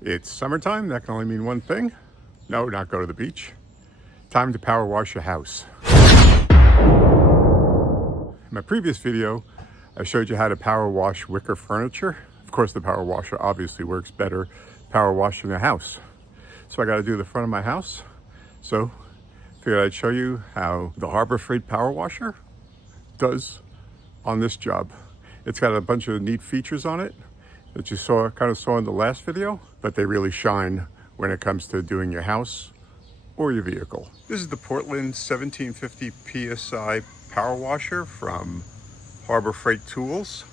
It's summertime. That can only mean one thing. No, not go to the beach. Time to power wash your house. In my previous video, I showed you how to power wash wicker furniture. Of course, the power washer obviously works better power washing a house. So I got to do the front of my house. So I figured I'd show you how the Harbor Freight power washer does on this job. It's got a bunch of neat features on it that you kind of saw in the last video, but they really shine when it comes to doing your house or your vehicle. This is the Portland 1750 PSI power washer from Harbor Freight Tools.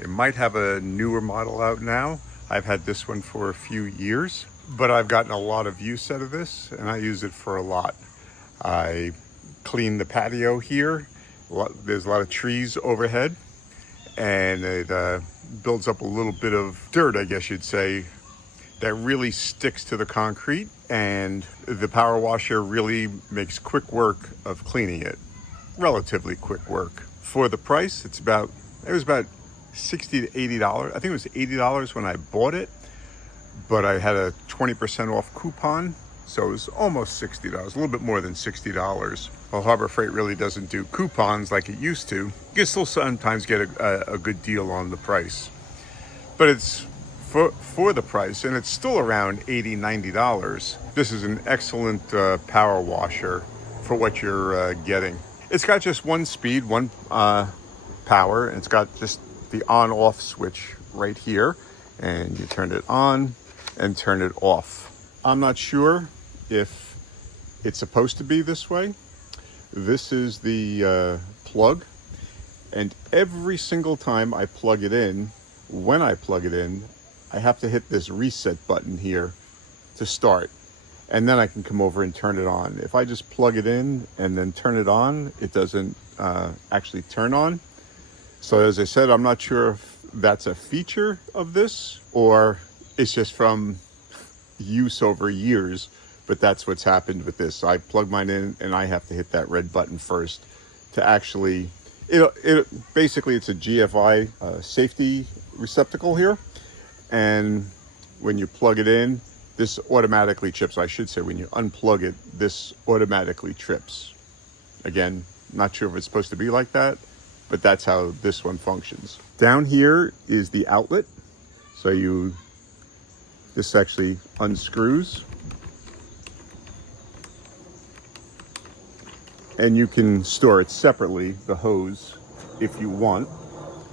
It might have a newer model out now. I've had this one for a few years, but I've gotten a lot of use out of this and I use it for a lot. I clean the patio here. There's a lot of trees overhead and it builds up a little bit of dirt, I guess you'd say, that really sticks to the concrete, and the power washer really makes quick work of cleaning it. Relatively quick work. For the price, it was about $60 to $80. I think it was $80 when I bought it, but I had a 20% off coupon, so it was almost $60, a little bit more than $60. Well, Harbor Freight really doesn't do coupons like it used to. You can still sometimes get a good deal on the price, but it's for the price, and it's still around $80, $90. This is an excellent power washer for what you're getting. It's got just one speed, one power, and it's got just the on-off switch right here, and you turn it on and turn it off. I'm not sure if it's supposed to be this way. This is the plug, and every single time I plug it in, when I plug it in, I have to hit this reset button here to start, and then I can come over and turn it on. If I just plug it in and then turn it on, it doesn't actually turn on. So as I said, I'm not sure if that's a feature of this or it's just from use over years, but that's what's happened with this. I plug mine in and I have to hit that red button first to actually, basically it's a GFI safety receptacle here. And when you plug it in, this automatically trips. I should say when you unplug it, this automatically trips. Again, not sure if it's supposed to be like that, but that's how this one functions. Down here is the outlet. So this actually unscrews. And you can store it separately, the hose, if you want.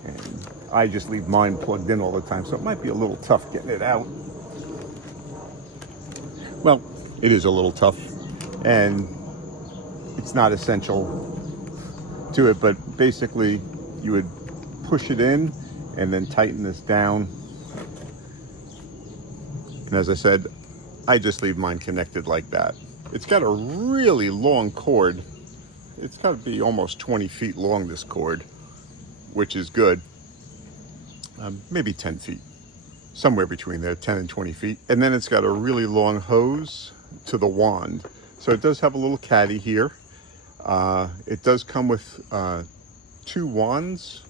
And I just leave mine plugged in all the time, so it might be a little tough getting it out. Well, it is a little tough, and it's not essential to it, but basically you would push it in and then tighten this down. And as I said, I just leave mine connected like that. It's got a really long cord. It's got to be almost 20 feet long, this cord, which is good. Maybe 10 feet, somewhere between there, 10 and 20 feet. And then it's got a really long hose to the wand. So it does have a little caddy here. It does come with 2 wands.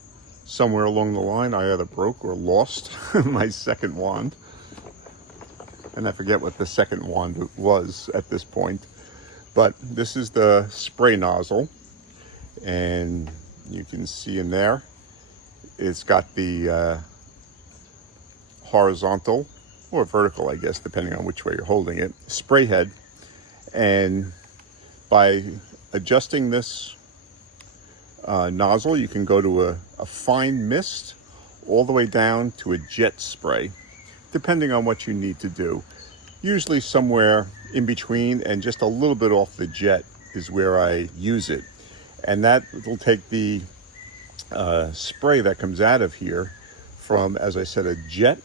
Somewhere along the line, I either broke or lost my second wand. And I forget what the second wand was at this point. But this is the spray nozzle. And you can see in there, it's got the horizontal or vertical, I guess, depending on which way you're holding it, spray head. And by adjusting this nozzle, you can go to a fine mist all the way down to a jet spray, depending on what you need to do. Usually somewhere in between and just a little bit off the jet is where I use it. And that will take the spray that comes out of here from, as I said, a jet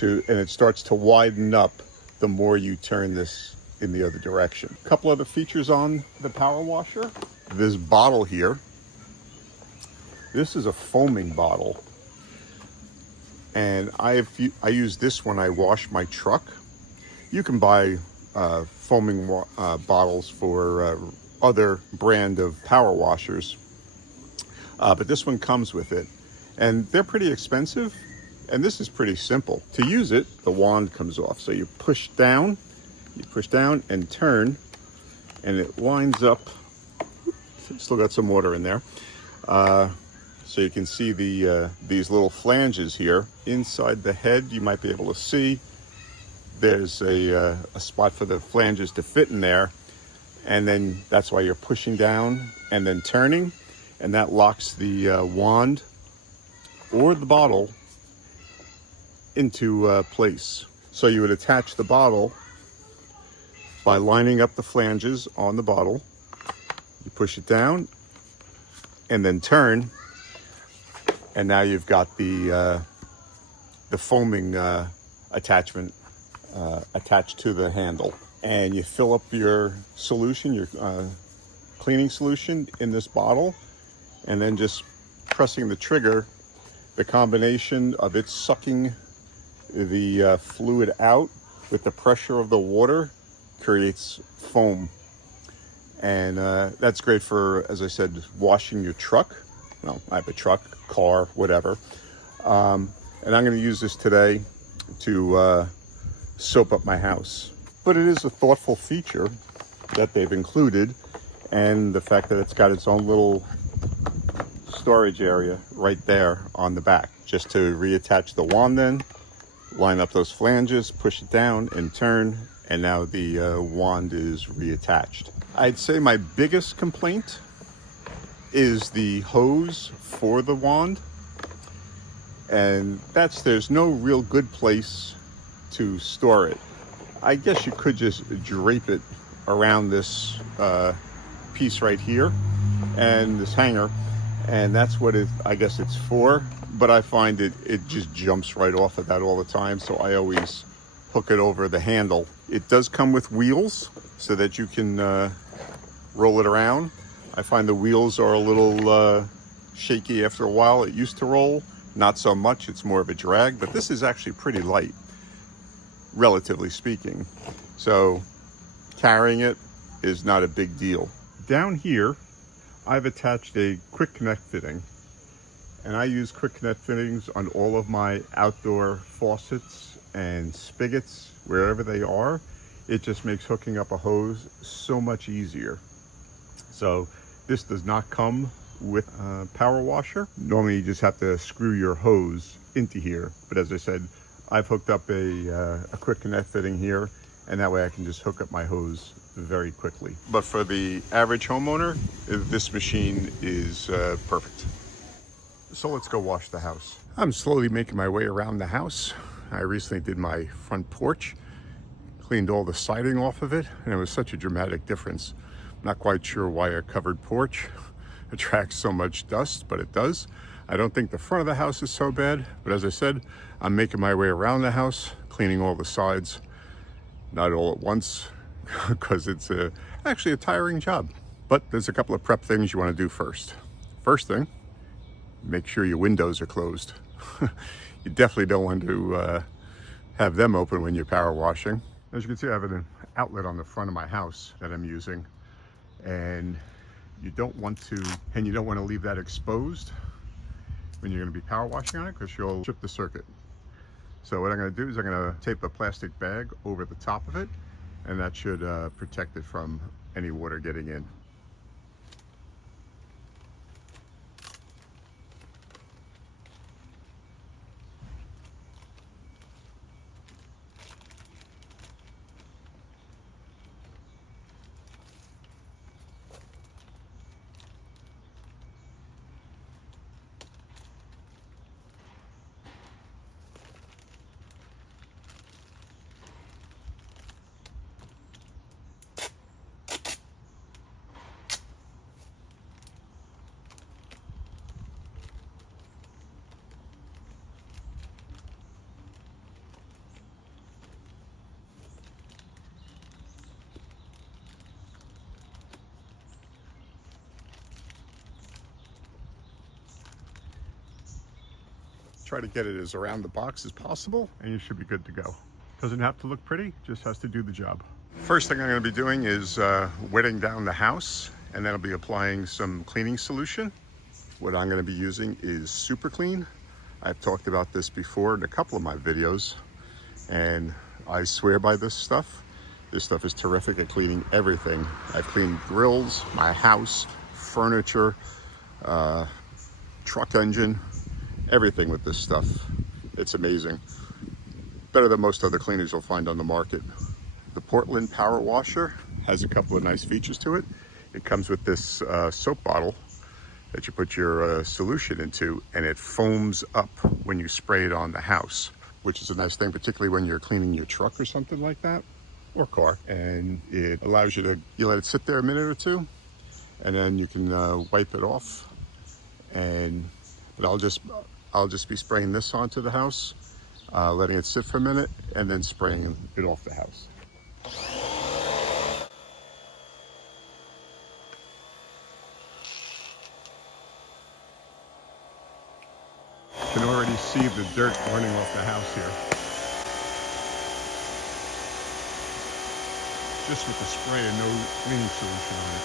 and it starts to widen up the more you turn this in the other direction. A couple other features on the power washer. This bottle here, this is a foaming bottle, and I use this when I wash my truck. You can buy foaming bottles for other brand of power washers, but this one comes with it, and they're pretty expensive. And this is pretty simple. To use it, the wand comes off. So you push down and turn, and it winds up. Still got some water in there. So you can see these little flanges here. Inside the head, you might be able to see there's a spot for the flanges to fit in there. And then that's why you're pushing down and then turning. And that locks the wand or the bottle into place. So you would attach the bottle by lining up the flanges on the bottle. You push it down and then turn, and now you've got the foaming attachment attached to the handle. And you fill up your solution, your cleaning solution, in this bottle, and then just pressing the trigger, the combination of it sucking the fluid out with the pressure of the water creates foam. And that's great for, as I said, washing your truck. Well, I have a truck, car, whatever. And I'm going to use this today to soap up my house. But it is a thoughtful feature that they've included, and the fact that it's got its own little storage area right there on the back, just to reattach the wand, then line up those flanges, push it down and turn, and now the wand is reattached. I'd say my biggest complaint is the hose for the wand, and there's no real good place to store it. I guess you could just drape it around this piece right here and this hanger, and that's what I guess it's for. But I find it just jumps right off of that all the time, so I always hook it over the handle. It does come with wheels so that you can roll it around. I find the wheels are a little shaky after a while. It used to roll, not so much. It's more of a drag, but this is actually pretty light, relatively speaking. So carrying it is not a big deal. Down here, I've attached a quick connect fitting, and I use quick connect fittings on all of my outdoor faucets and spigots, wherever they are. It just makes hooking up a hose so much easier. So this does not come with a power washer. Normally you just have to screw your hose into here, but as I said, I've hooked up a quick connect fitting here, and that way I can just hook up my hose very quickly. But for the average homeowner, this machine is perfect. So let's go wash the house. I'm slowly making my way around the house. I recently did my front porch, cleaned all the siding off of it, and it was such a dramatic difference. I'm not quite sure why a covered porch attracts so much dust, but it does. I don't think the front of the house is so bad, but as I said, I'm making my way around the house, cleaning all the sides, not all at once, because it's actually a tiring job. But there's a couple of prep things you want to do first. First thing, make sure your windows are closed. You definitely don't want to have them open when you're power washing. As you can see, I have an outlet on the front of my house that I'm using, and you don't want to leave that exposed when you're going to be power washing on it, because you'll strip the circuit. So what I'm going to do is I'm going to tape a plastic bag over the top of it, and that should protect it from any water getting in. Try to get it as around the box as possible, and you should be good to go. Doesn't have to look pretty, just has to do the job. First thing I'm going to be doing is wetting down the house, and then I'll be applying some cleaning solution. What I'm going to be using is Super Clean. I've talked about this before in a couple of my videos, and I swear by this stuff. This stuff is terrific at cleaning everything. I've cleaned grills, my house, furniture, truck engine, everything with this stuff. It's amazing. Better than most other cleaners you'll find on the market. The Portland Power Washer has a couple of nice features to it. It comes with this soap bottle that you put your solution into, and it foams up when you spray it on the house, which is a nice thing, particularly when you're cleaning your truck or something like that, or car. And it allows you to, you let it sit there a minute or two, and then you can wipe it off. But I'll just be spraying this onto the house, letting it sit for a minute, and then spraying it off the house. You can already see the dirt running off the house here. Just with the spray and no cleaning solution on it.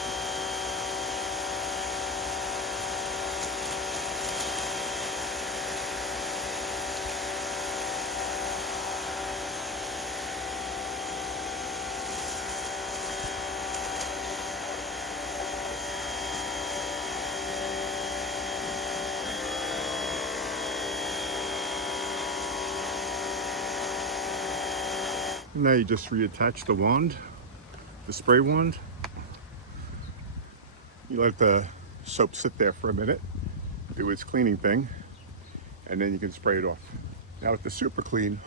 Now you just reattach the wand, the spray wand. You let the soap sit there for a minute, do its cleaning thing, and then you can spray it off. Now with the Super Clean,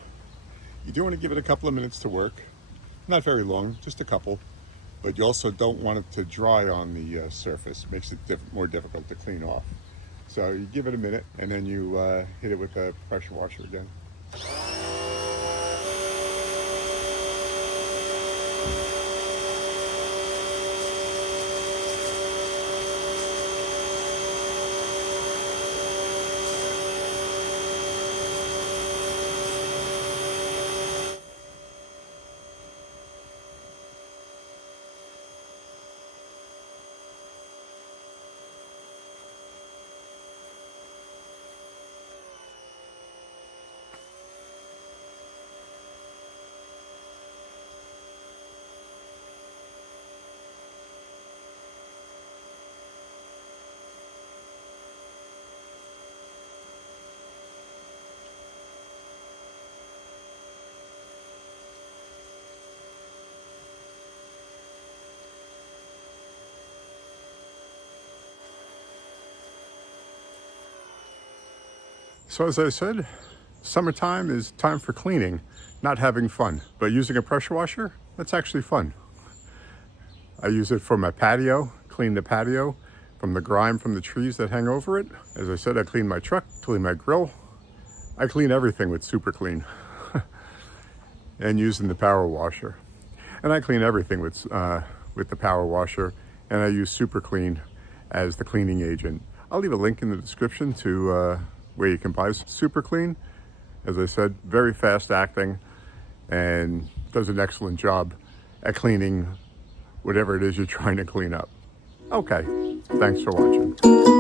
you do want to give it a couple of minutes to work. Not very long, just a couple, but you also don't want it to dry on the surface. It makes it more difficult to clean off. So you give it a minute, and then you hit it with a pressure washer again. So as I said, summertime is time for cleaning, not having fun. But using a pressure washer, that's actually fun. I use it for my patio, clean the patio from the grime from the trees that hang over it. As I said, I clean my truck, clean my grill. I clean everything with Super Clean and using the power washer. And I clean everything with the power washer, and I use Super Clean as the cleaning agent. I'll leave a link in the description to where you can buy Super Clean. As I said, very fast acting and does an excellent job at cleaning whatever it is you're trying to clean up. Okay, thanks for watching.